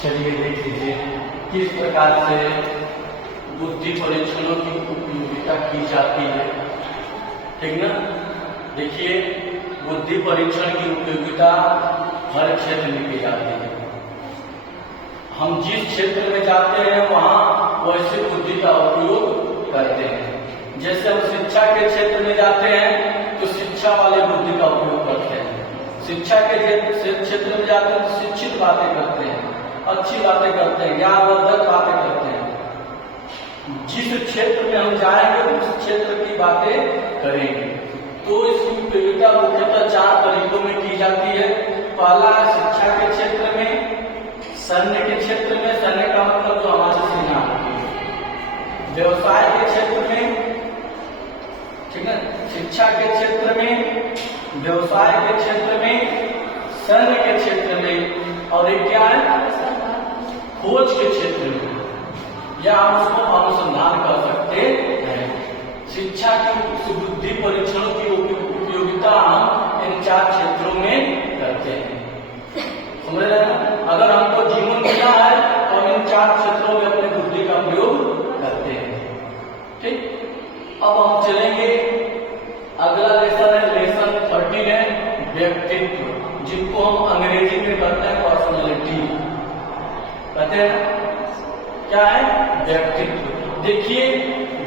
चलिए देख लीजिए किस प्रकार से बुद्धि परीक्षणों की उपयोगिता की जाती है। ठीक ना। देखिए बुद्धि परीक्षण की उपयोगिता हर क्षेत्र में की जाती है। हम जिस क्षेत्र में जाते हैं वहाँ वैसे बुद्धि का उपयोग करते हैं। जैसे हम शिक्षा के क्षेत्र में जाते हैं तो शिक्षा वाले बुद्धि का उपयोग करते हैं। शिक्षा के क्षेत्र में जाते हैं तो शिक्षित बातें करते हैं, अच्छी बातें करते हैं, ज्ञानवर्धक बातें करते हैं। जिस क्षेत्र में हम जाएंगे उस क्षेत्र की बातें करेंगे। तो इसकी उपयोगिता मुख्यतः 4 तरीकों में की जाती है। पहला है शिक्षा के क्षेत्र में, सैन्य के क्षेत्र में, सैन्य का मतलब जो हमारी सेना होती है, व्यवसाय के क्षेत्र में, ठीक है, शिक्षा के क्षेत्र में, व्यवसाय के क्षेत्र में, सैन्य के क्षेत्र में, और एक क्या है खोज के क्षेत्र में, या हम उसको अनुसंधान कर सकते हैं। शिक्षा की बुद्धि परीक्षणों की उपयोगिता हम इन 4 क्षेत्रों में करते हैं। समझ रहे हैं। अगर हमको जीवन मिला है तो हम इन 4 क्षेत्रों में अपने बुद्धि का प्रयोग करते हैं। ठीक। अब हम चलेंगे, अगला लेसन है लेसन 13 है व्यक्तित्व, जिनको हम अंग्रेजी में कहते हैं पर्सनैलिटी। कहते हैं क्या है व्यक्तित्व। देखिए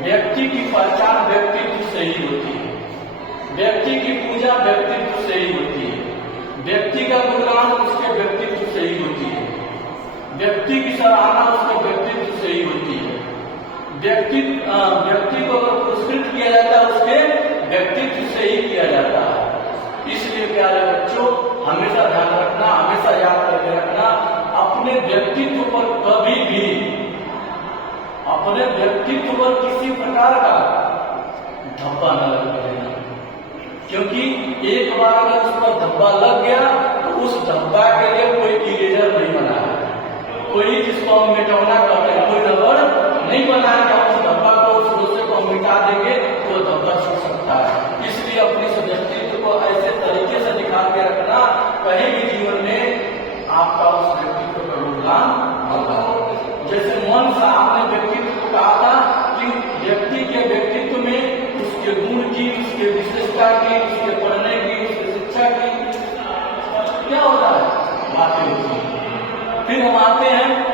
व्यक्ति की पहचान व्यक्तित्व से ही होती है, व्यक्ति की पूजा व्यक्तित्व से ही होती है, व्यक्ति का गुणगान उसके व्यक्तित्व से ही होती है, व्यक्ति की सराहना उसके व्यक्तित्व से ही होती है। व्यक्ति को अगर पुरस्कृत किया जाता है उसके व्यक्तित्व से ही किया जाता है। इसलिए प्यारे बच्चों हमेशा ध्यान रखना, हमेशा याद करके रखना, अपने व्यक्तित्व पर कभी भी, अपने व्यक्तित्व पर किसी प्रकार का धब्बा न लग देना। क्योंकि एक बार अगर उस पर धब्बा लग गया तो उस धब्बा के लिए कोई इरेजर नहीं बना है, कोई जिसको हम मिटाना कहते हैं, कोई रबड़ नहीं बना है कि उस धब्बा को, उस रोसे को मिटा देंगे तो धब्बा छूट सकता है। इसलिए अपने व्यक्तित्व को ऐसे तरीके से दिखा के रखना, कहीं भी जीवन में आपका उस व्यक्तित्व का योगदान होगा। जैसे मन साहब ने व्यक्तित्व को कहा था कि व्यक्ति के व्यक्तित्व में उसके गुण की, उसके विशेषता की, उसके पढ़ने की, उसकी शिक्षा की क्या होता है बातें होती है। फिर हम आते हैं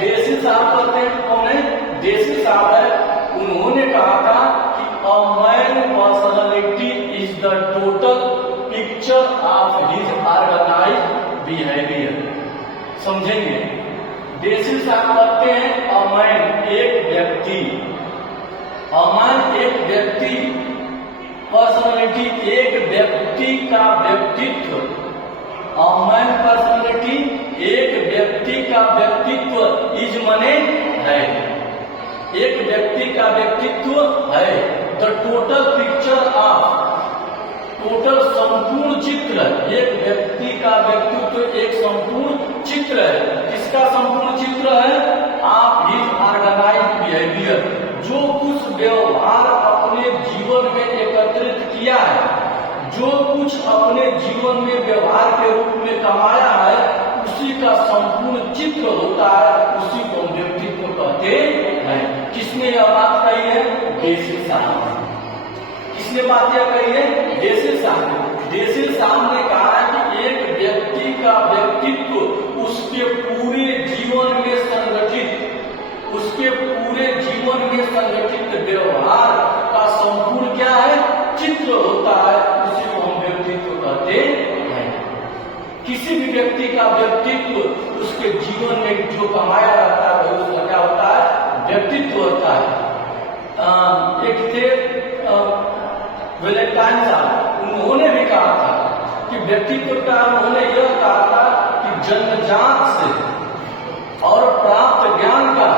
देसी साहब करते हैं। कौन है देसी साहब है। उन्होंने कहा था कि a man personality is the total picture of his organised behaviour. समझेंगे। देसी साहब कहते हैं अमैन एक व्यक्ति, अमैन एक व्यक्ति, पर्सनैलिटी एक व्यक्ति का व्यक्तित्व, अमैन पर्सनैलिटी एक व्यक्ति का व्यक्तित्व इज मने है, एक व्यक्ति का व्यक्तित्व है। The total picture of, total संपूर्ण चित्र, एक व्यक्ति का व्यक्तित्व एक संपूर्ण चित्र है। किसका संपूर्ण चित्र है? आप हिज ऑर्गेनाइज्ड बिहेवियर, जो कुछ व्यवहार अपने जीवन में एकत्रित किया है, जो कुछ अपने जीवन में व्यवहार के रूप में कमाया है, उसी का संपूर्ण चित्र होता है, उसी को व्यक्तित्व कहते हैं। किसने यह बात कही है? देसी साहब। किसने बात यह कही है? देसी साहब। देसी साहब ने कहा है कि एक व्यक्ति का व्यक्तित्व उसके पूरे जीवन में संगठित, उसके पूरे जीवन में संगठित व्यवहार का संपूर्ण क्या है? चित्र होता है, उसी को हम व्यक्तित्व कहते हैं। किसी भी व्यक्ति का व्यक्तित्व उसके जीवन में जो कमाया रहता है उसका क्या होता है? व्यक्तित्व होता है। एक थे वेलेंटाइन साहब, उन्होंने भी कहा था कि व्यक्तित्व का, उन्होंने यह कहा था कि जन्मजात से और प्राप्त ज्ञान का,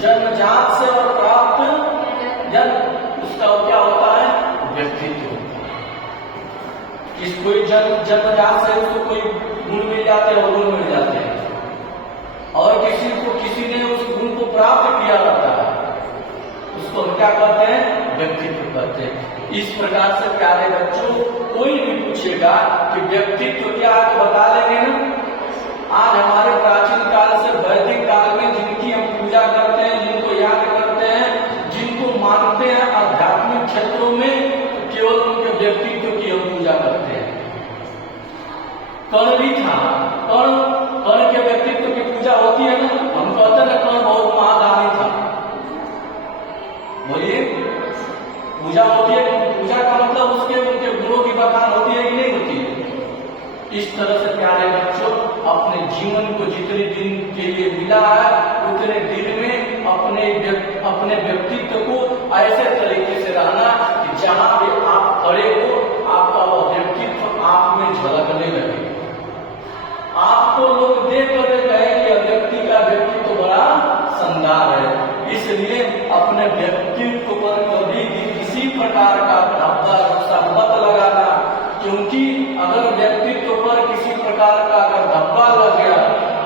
जन्मजात से और प्राप्त ज्ञान, उसका क्या होता है? व्यक्तित्व। किस कोई जन्मजात से उसको कोई गुण मिल जाते हैं, गुण मिल जाते हैं, और किसी ने उस गुण को प्राप्त किया रहता है, उसको हम क्या कहते हैं? व्यक्तित्व कहते हैं। इस प्रकार से प्यारे बच्चों कोई भी पूछेगा कि व्यक्तित्व क्या है तो बता देंगे ना, आज हमारे प्राचीन काल से वैदिक काल में जिनकी हम पूजा करते हैं, जिनको याद करते हैं, जिनको मानते हैं आध्यात्मिक क्षेत्रों में, केवल उनके व्यक्तित्व की हम पूजा करते हैं। कर्ण भी था, कर्ण के व्यक्तित्व की पूजा होती है ना, हम कहते हैं ना कर्ण बहुत महादानी था। बोलिए, पूजा होती है, पूजा का मतलब उसके उनके गुणों की बखान होती है कि नहीं होती है। इस तरह से प्यारे बच्चों, अपने जीवन को जितने दिन के लिए मिला है उतने दिन में अपने व्यक्तित्व को ऐसे तरीके से रहना कि जहां भी आप खड़े हो आपका वह व्यक्तित्व आप में झलकने लगे, आपको लोग देख कर कहे कि व्यक्ति का व्यक्तित्व बड़ा शानदार है। इसलिए अपने व्यक्तित्व पर कभी भी किसी प्रकार का धब्बा मत लगाना, क्योंकि अगर व्यक्तित्व पर किसी प्रकार का अगर धब्बा लग गया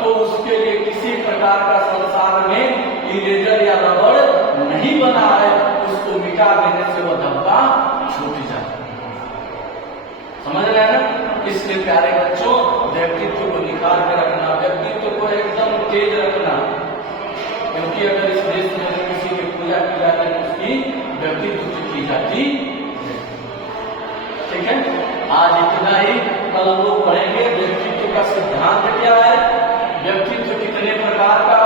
तो उसके लिए किसी प्रकार का संसार में इरेजर या रबड़ नहीं बना है, उसको मिटा देने से वह धब्बा छूट जाता है। समझ रहे हैं ना? इसलिए प्यारे बच्चों, व्यक्तित्व को निखार के रखना, व्यक्तित्व को एकदम तेज रखना, क्योंकि अगर इस देश में किसी की पूजा की जाती है तो उसकी व्यक्तित्व की जाती है। ठीक है, आज इतना ही। कल लोग पढ़ेंगे व्यक्तित्व का सिद्धांत क्या है, व्यक्तित्व कितने प्रकार का